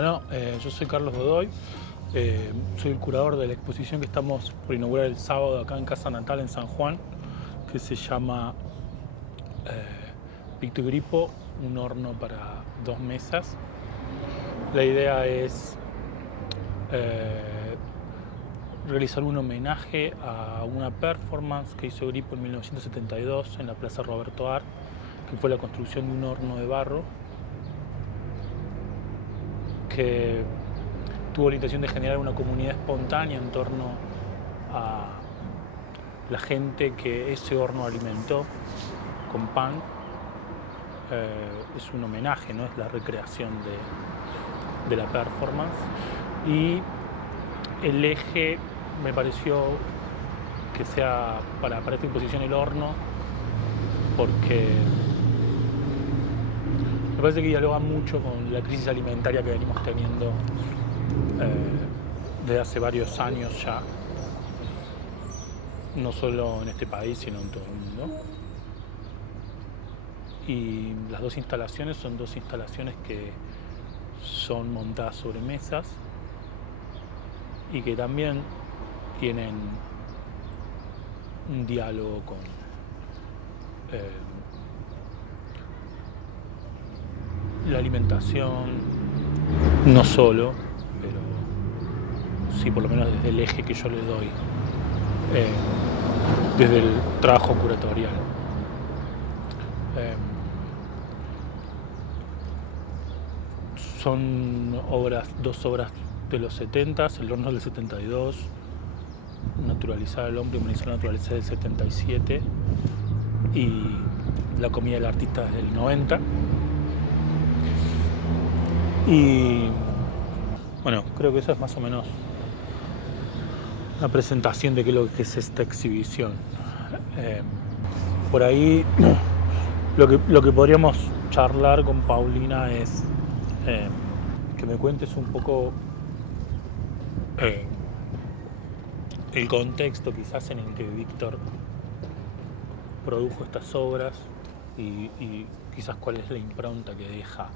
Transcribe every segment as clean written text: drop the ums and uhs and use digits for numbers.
Bueno, yo soy Carlos Godoy, soy el curador de la exposición que estamos por inaugurar el sábado acá en Casa Natal en San Juan, que se llama Picto y Gripo, un horno para 2 mesas. La idea es realizar un homenaje a una performance que hizo Gripo en 1972 en la Plaza Roberto Ar, que fue la construcción de un horno de barro que tuvo la intención de generar una comunidad espontánea en torno a la gente que ese horno alimentó con pan. Es un homenaje, no es la recreación de la performance. Y el eje me pareció que sea para esta exposición el horno, porque me parece que dialoga mucho con la crisis alimentaria que venimos teniendo desde hace varios años ya, no solo en este país, sino en todo el mundo. Y las dos instalaciones son dos instalaciones que son montadas sobre mesas y que también tienen un diálogo con la alimentación, no solo, pero sí por lo menos desde el eje que yo le doy, desde el trabajo curatorial. Son dos obras de los 70, El horno del 72, Naturalizar al hombre, humanizar la naturaleza del 77 y La comida del artista desde el 90. Y bueno, creo que eso es más o menos una presentación de qué es lo que es esta exhibición. Por ahí lo que podríamos charlar con Paulina es que me cuentes un poco el contexto quizás en el que Víctor produjo estas obras y quizás cuál es la impronta que deja.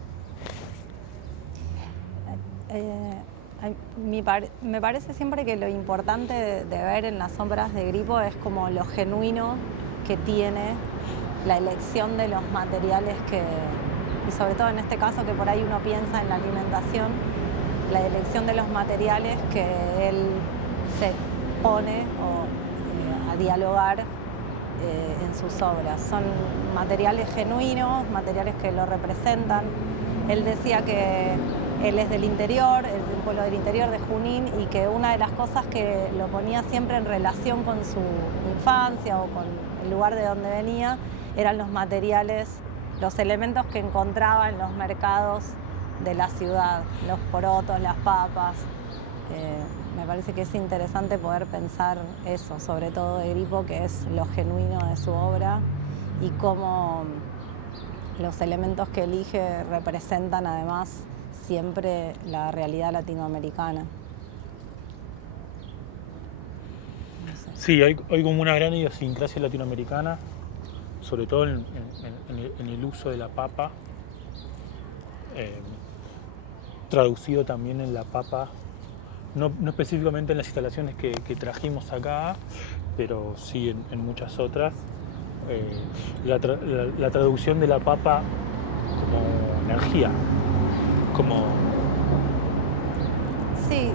Me parece siempre que lo importante de ver en las obras de Gripo es como lo genuino que tiene la elección de los materiales y sobre todo en este caso que por ahí uno piensa en la alimentación, la elección de los materiales que él se pone a dialogar en sus obras. Son materiales genuinos, materiales que lo representan. Él decía que él es del interior, es de un pueblo del interior de Junín, y que una de las cosas que lo ponía siempre en relación con su infancia o con el lugar de donde venía eran los materiales, los elementos que encontraba en los mercados de la ciudad, los porotos, las papas. Me parece que es interesante poder pensar eso, sobre todo de Gripo, que es lo genuino de su obra y cómo los elementos que elige representan además siempre la realidad latinoamericana. No sé. Sí, hay como una gran idiosincrasia latinoamericana, sobre todo en el uso de la papa, traducido también en la papa, no específicamente en las instalaciones que trajimos acá, pero sí en muchas otras. La traducción de la papa como energía, como... Sí,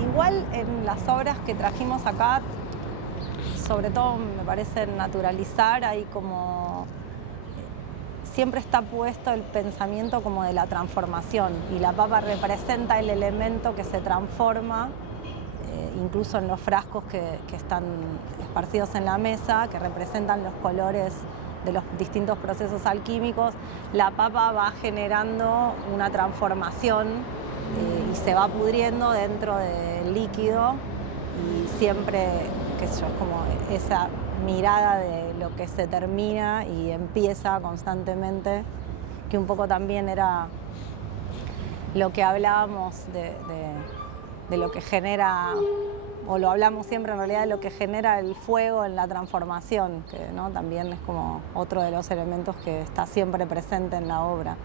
igual en las obras que trajimos acá, sobre todo me parece naturalizar, hay como... Siempre está puesto el pensamiento como de la transformación y la papa representa el elemento que se transforma, incluso en los frascos que están esparcidos en la mesa, que representan los colores de los distintos procesos alquímicos. La papa va generando una transformación y se va pudriendo dentro del líquido y siempre, qué sé yo, es como esa mirada de lo que se termina y empieza constantemente, que un poco también era lo que hablábamos de lo que genera, o lo hablamos siempre en realidad, de lo que genera el fuego en la transformación, que ¿no? También es como otro de los elementos que está siempre presente en la obra.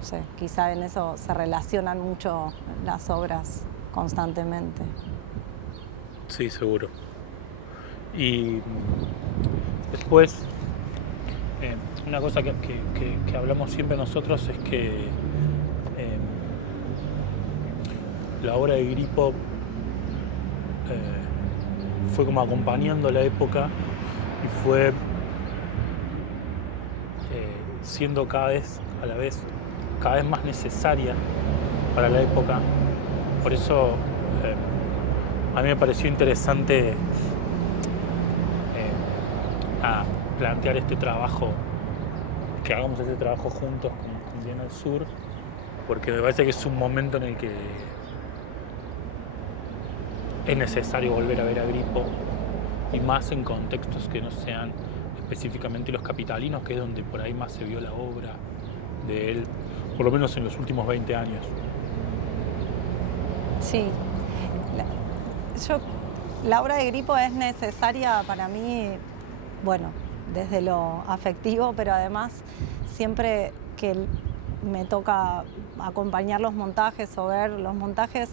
no sé, quizá en eso se relacionan mucho las obras constantemente. Sí, seguro. Y después, una cosa que hablamos siempre nosotros es que la obra de Grippo fue como acompañando la época y fue siendo cada vez más necesaria para la época. Por eso a mí me pareció interesante plantear este trabajo, que hagamos este trabajo juntos con Viena del Sur, porque me parece que es un momento en el que es necesario volver a ver a Grippo, y más en contextos que no sean específicamente los capitalinos, que es donde por ahí más se vio la obra de él, por lo menos en los últimos 20 años. Sí. La obra de Grippo es necesaria para mí, bueno, desde lo afectivo, pero además siempre que me toca acompañar los montajes o ver los montajes,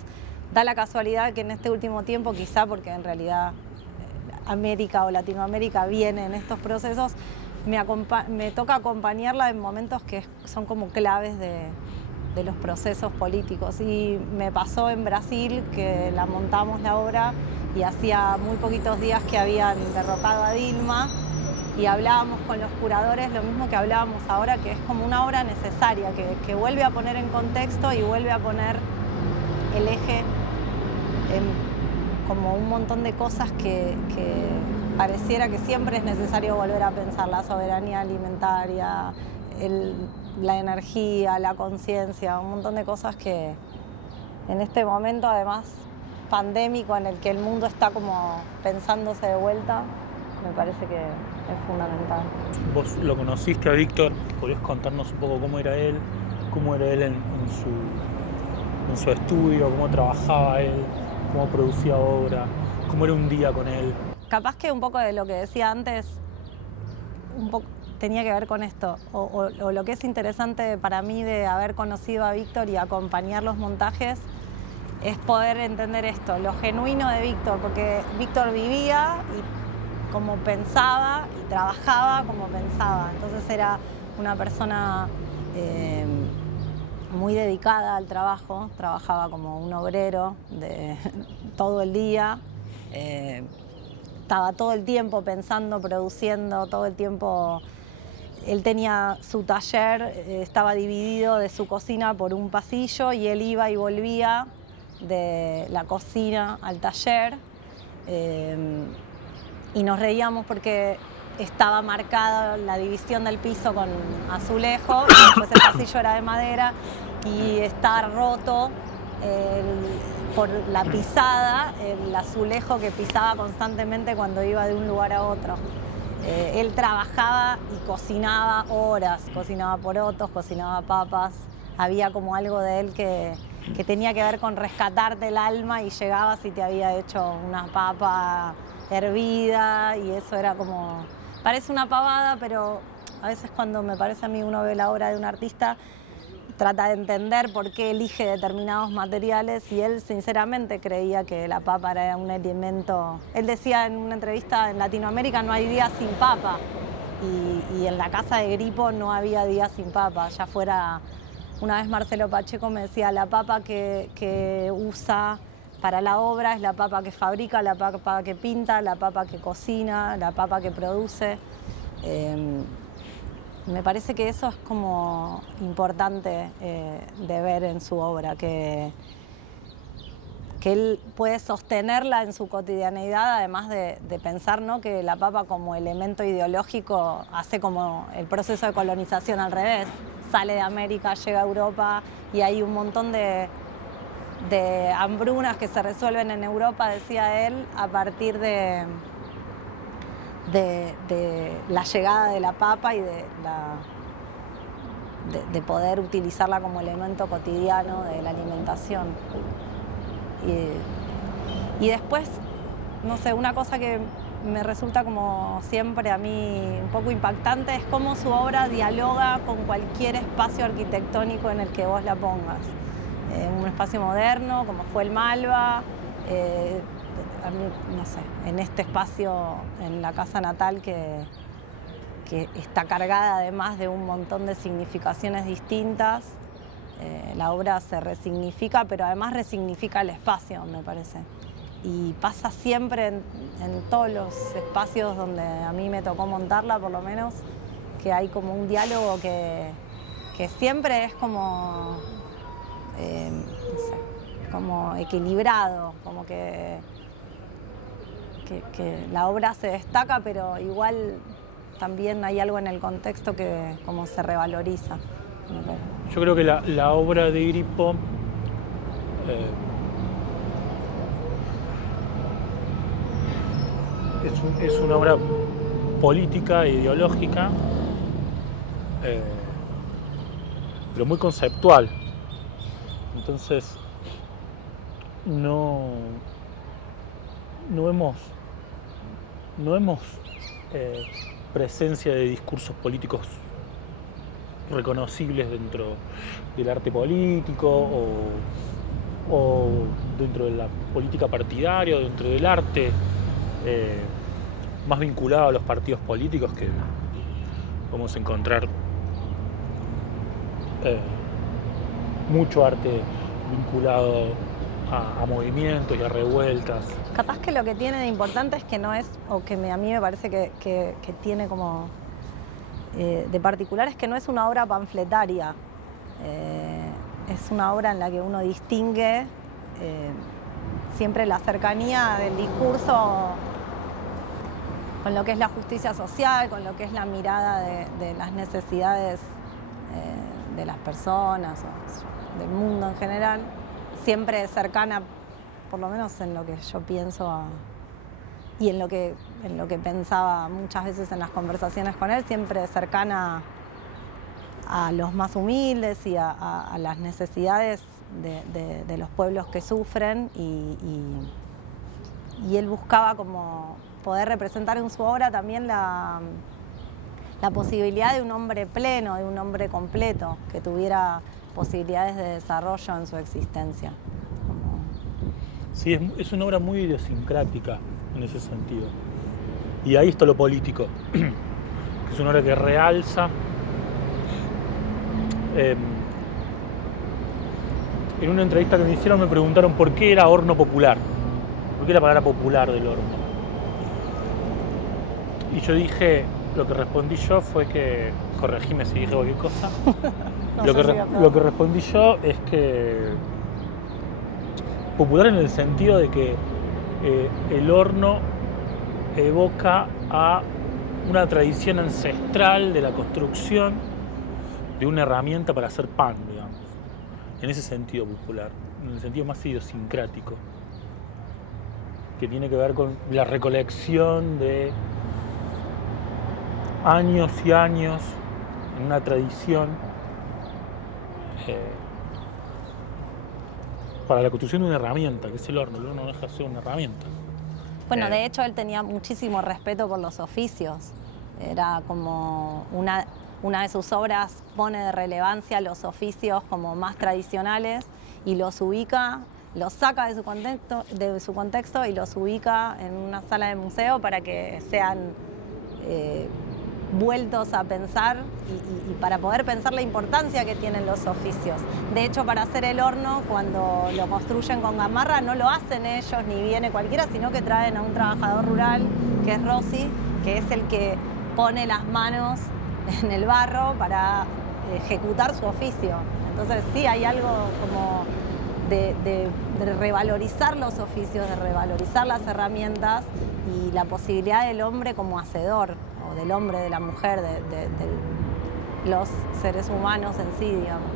da la casualidad que en este último tiempo, quizá porque en realidad América o Latinoamérica viene en estos procesos, me toca acompañarla en momentos que son como claves de los procesos políticos. Y me pasó en Brasil, que la montamos la obra y hacía muy poquitos días que habían derrocado a Dilma, y hablábamos con los curadores lo mismo que hablábamos ahora, que es como una obra necesaria, que vuelve a poner en contexto y vuelve a poner el eje en como un montón de cosas que pareciera que siempre es necesario volver a pensar: la soberanía alimentaria, la energía, la conciencia, un montón de cosas que en este momento, además pandémico, en el que el mundo está como pensándose de vuelta, me parece que es fundamental. Vos lo conociste a Víctor, ¿podrías contarnos un poco cómo era él en su estudio, cómo trabajaba él, cómo producía obra, cómo era un día con él? Capaz que un poco de lo que decía antes tenía que ver con esto, o lo que es interesante para mí de haber conocido a Víctor y acompañar los montajes, es poder entender esto, lo genuino de Víctor, porque Víctor vivía y como pensaba y trabajaba como pensaba. Entonces era una persona muy dedicada al trabajo, trabajaba como un obrero todo el día, estaba todo el tiempo pensando, produciendo, todo el tiempo. Él tenía su taller, estaba dividido de su cocina por un pasillo, y él iba y volvía de la cocina al taller, y nos reíamos porque estaba marcada la división del piso con azulejo, y después el pasillo era de madera, y está roto por la pisada, el azulejo que pisaba constantemente cuando iba de un lugar a otro. Él trabajaba y cocinaba horas, cocinaba porotos, cocinaba papas. Había como algo de él que tenía que ver con rescatarte el alma, y llegabas y te había hecho una papa hervida, y eso era como... Parece una pavada, pero a veces cuando me parece a mí uno ve la obra de un artista, trata de entender por qué elige determinados materiales, y él sinceramente creía que la papa era un elemento. Él decía en una entrevista: en Latinoamérica no hay días sin papa, y en la casa de Grippo no había días sin papa. Ya fuera, una vez Marcelo Pacheco me decía: la papa que usa para la obra es la papa que fabrica, la papa que pinta, la papa que cocina, la papa que produce. Me parece que eso es como importante de ver en su obra, que él puede sostenerla en su cotidianeidad, además de pensar, ¿no?, que la papa como elemento ideológico hace como el proceso de colonización al revés. Sale de América, llega a Europa, y hay un montón de hambrunas que se resuelven en Europa, decía él, a partir de la llegada de la papa y de poder utilizarla como elemento cotidiano de la alimentación. Y después, no sé, una cosa que me resulta como siempre a mí un poco impactante es cómo su obra dialoga con cualquier espacio arquitectónico en el que vos la pongas. Un espacio moderno, como fue el Malva, a mí, no sé, en este espacio, en la casa natal que está cargada además de un montón de significaciones distintas. La obra se resignifica, pero además resignifica el espacio, me parece. Y pasa siempre en todos los espacios donde a mí me tocó montarla, por lo menos, que hay como un diálogo que siempre es como, no sé, como equilibrado, como que la obra se destaca, pero igual también hay algo en el contexto que como se revaloriza. Yo creo que la obra de Grippo es una obra política e ideológica, pero muy conceptual. Entonces, no vemos presencia de discursos políticos reconocibles dentro del arte político o dentro de la política partidaria o dentro del arte más vinculado a los partidos políticos, que vamos a encontrar mucho arte vinculado a movimientos y a revueltas. Capaz que lo que tiene de importante es que no es, o que a mí me parece que tiene como de particular, es que no es una obra panfletaria. Es una obra en la que uno distingue siempre la cercanía del discurso con lo que es la justicia social, con lo que es la mirada de las necesidades de las personas o del mundo en general, siempre cercana, por lo menos en lo que yo pienso y en lo que pensaba muchas veces en las conversaciones con él, siempre cercana a los más humildes y a las necesidades de los pueblos que sufren, y él buscaba como poder representar en su obra también la posibilidad de un hombre pleno, de un hombre completo, que tuviera posibilidades de desarrollo en su existencia. Sí, es una obra muy idiosincrática en ese sentido. Y ahí está lo político, que es una obra que realza en una entrevista que me hicieron me preguntaron por qué era horno popular, por qué la palabra popular del horno. Y yo dije, lo que respondí yo fue que, corregime si dije cualquier cosa, lo que respondí yo es que popular en el sentido de que el horno evoca a una tradición ancestral de la construcción de una herramienta para hacer pan, digamos. En ese sentido popular, en el sentido más idiosincrático, que tiene que ver con la recolección de años y años en una tradición para la construcción de una herramienta, que es el horno. El horno no deja de ser una herramienta. Bueno, de hecho él tenía muchísimo respeto por los oficios. Era como una de sus obras pone de relevancia los oficios como más tradicionales y los ubica, los saca de su contexto y los ubica en una sala de museo para que sean vueltos a pensar y para poder pensar la importancia que tienen los oficios. De hecho, para hacer el horno, cuando lo construyen con gamarra, no lo hacen ellos ni viene cualquiera, sino que traen a un trabajador rural, que es Rossi, que es el que pone las manos en el barro para ejecutar su oficio. Entonces sí hay algo como de revalorizar los oficios, de revalorizar las herramientas y la posibilidad del hombre como hacedor, o del hombre, de la mujer, de los seres humanos en sí, digamos.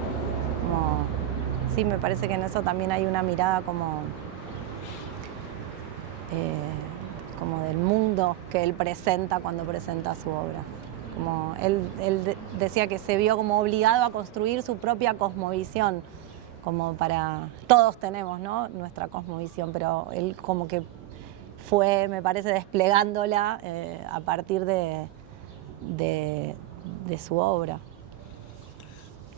Sí, me parece que en eso también hay una mirada como del mundo que él presenta cuando presenta su obra. Como él decía que se vio como obligado a construir su propia cosmovisión, como para... Todos tenemos, ¿no?, nuestra cosmovisión, pero él como que fue, me parece, desplegándola a partir de su obra.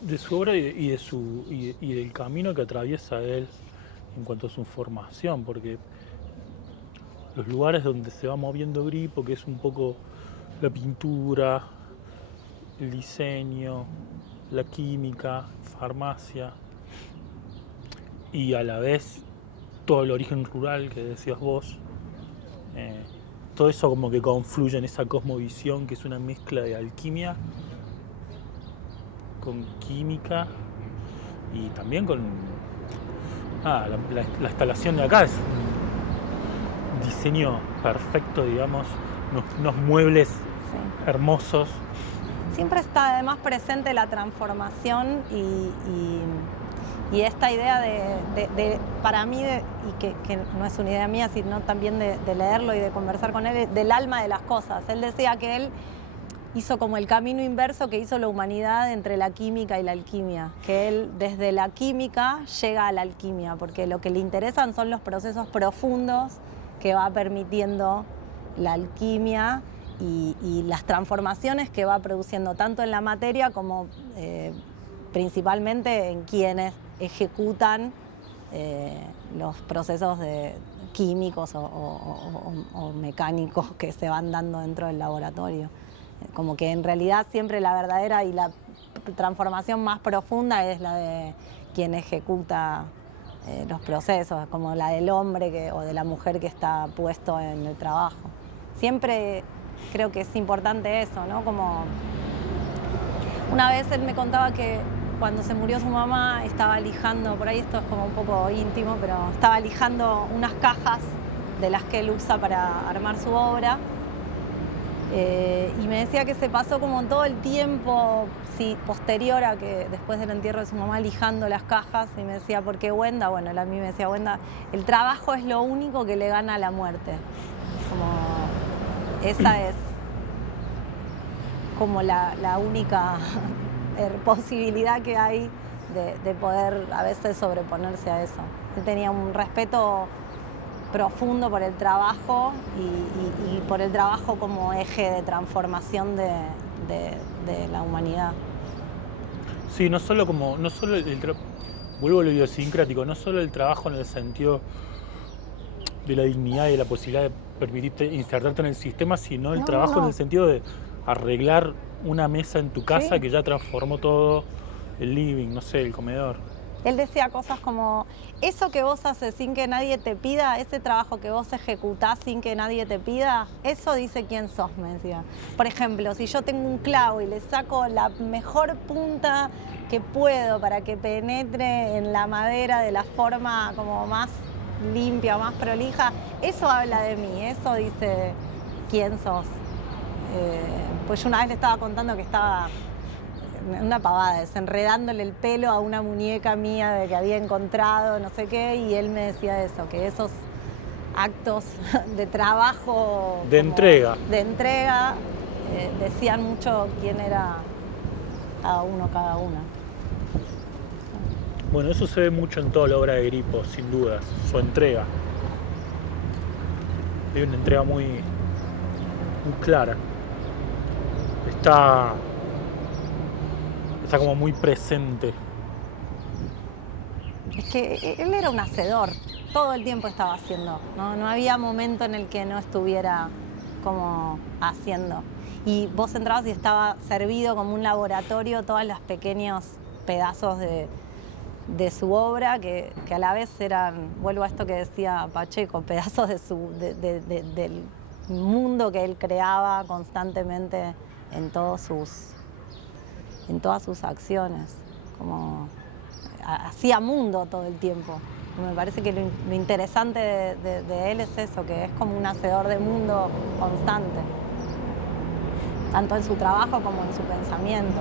De su obra y del camino que atraviesa él en cuanto a su formación, porque los lugares donde se va moviendo Grippo, que es un poco la pintura, el diseño, la química, farmacia, y a la vez todo el origen rural que decías vos, todo eso como que confluye en esa cosmovisión que es una mezcla de alquimia con química y también con la instalación de acá es un diseño perfecto, digamos, unos muebles hermosos. Siempre está además presente la transformación y esta idea para mí, y que no es una idea mía, sino también de leerlo y de conversar con él, del alma de las cosas. Él decía que él hizo como el camino inverso que hizo la humanidad entre la química y la alquimia, que él desde la química llega a la alquimia, porque lo que le interesan son los procesos profundos que va permitiendo la alquimia y las transformaciones que va produciendo tanto en la materia como principalmente en quienes ejecutan los procesos químicos o mecánicos que se van dando dentro del laboratorio. Como que en realidad siempre la verdadera y la transformación más profunda es la de quien ejecuta los procesos, como la del hombre o de la mujer que está puesto en el trabajo. Siempre creo que es importante eso, ¿no? Como una vez él me contaba que cuando se murió su mamá estaba lijando, por ahí esto es como un poco íntimo, pero estaba lijando unas cajas de las que él usa para armar su obra. Y me decía que se pasó como todo el tiempo posterior a que después del entierro de su mamá lijando las cajas, y me decía, ¿por qué Wenda? Bueno, él a mí me decía, Wenda, el trabajo es lo único que le gana a la muerte. Como esa es como la única posibilidad que hay de poder a veces sobreponerse a eso. Él tenía un respeto profundo por el trabajo y por el trabajo como eje de transformación de la humanidad. Sí, no solo vuelvo a lo idiosincrático, no solo el trabajo en el sentido de la dignidad y la posibilidad de permitirte insertarte en el sistema, sino el trabajo en el sentido de arreglar una mesa en tu casa que ya transformó todo, el living, no sé, el comedor. Él decía cosas como, eso que vos haces sin que nadie te pida, ese trabajo que vos ejecutás sin que nadie te pida, eso dice quién sos, me decía. Por ejemplo, si yo tengo un clavo y le saco la mejor punta que puedo para que penetre en la madera de la forma como más limpia, más prolija, eso habla de mí, eso dice quién sos. Pues yo una vez le estaba contando que estaba una pavada, desenredándole el pelo a una muñeca mía de que había encontrado, no sé qué, y él me decía eso, que esos actos de trabajo... De entrega. Decían mucho quién era cada uno. Bueno, eso se ve mucho en toda la obra de Grippo, sin dudas, su entrega. Hay una entrega muy clara. Está como muy presente. Es que él era un hacedor, todo el tiempo estaba haciendo, no había momento en el que no estuviera como haciendo. Y vos entrabas y estaba servido como un laboratorio, todos los pequeños pedazos de su obra, que a la vez eran, vuelvo a esto que decía Pacheco, pedazos del mundo que él creaba constantemente en todas sus acciones, como hacía mundo todo el tiempo. Me parece que lo interesante de él es eso, que es como un hacedor de mundo constante, tanto en su trabajo como en su pensamiento.